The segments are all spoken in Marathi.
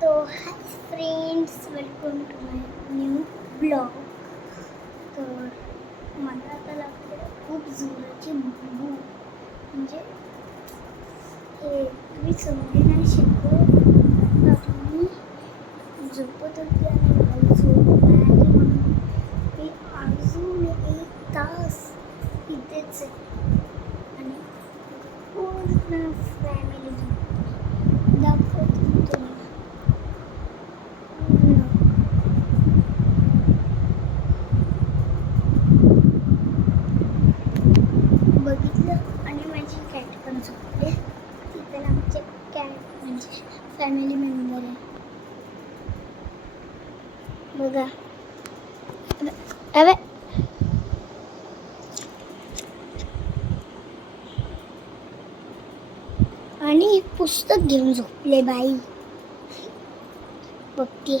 तो hi friends, welcome to my new vlog. तर मला आता लागते खूप जोराची भूक. म्हणजे हे तुम्ही समजे नाही शकत. आता मी झोपत होते आणि मला झोप नाही आली म्हणून मी अजून 1 तास इथेच आहे आणि पूर्ण फॅमिली झोपली. दाखवते मी तुला. बघितलं आणि माझी कॅट पण झोपली. ती पण आमचे कॅट म्हणजे फॅमिली मेंबर आहे. बघा अरे आणि पुस्तक घेऊन झोपले बाई. बघते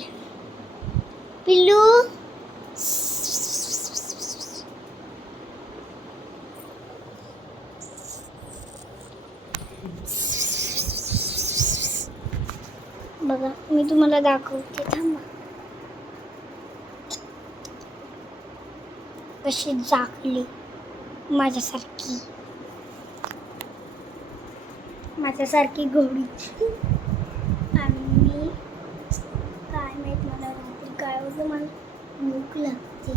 पिल्लू. बघा मी तुम्हाला दाखवते, थांबा. कशी जागली माझ्यासारखी घोडी. आणि मी काय माहीत मला रात्री काय होतं, मला भूक लागते.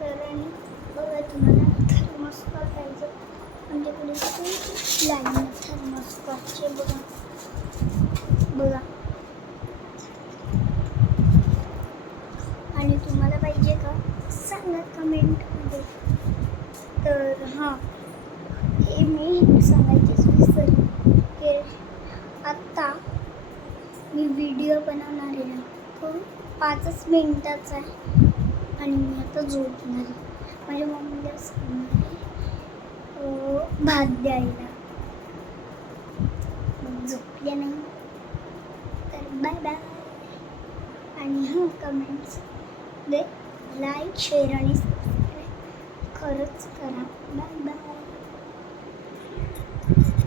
तर आणि बघा तुम्हाला थर्मोस्कॉट पाहिजे आमच्याकडे लाईन थर्मोस्कॉटचे. बघा आणि तुम्हाला पाहिजे का सांगा कमेंटमध्ये. तर हां, हे मी सांगायचेच विसरले की आत्ता मी व्हिडिओ बनवणार आहे ना, तो 5 मिनिटाचा आहे आणि मी आता झोपणार आहे. माझ्या मम्मीला सांगणार आहे भात द्यायला. मग झोपले नाही तर बाय बाय. आणि हां, कमेंट्स दे, लाईक शेअर आणि सबस्क्राईब खरंच करा. Bye bye.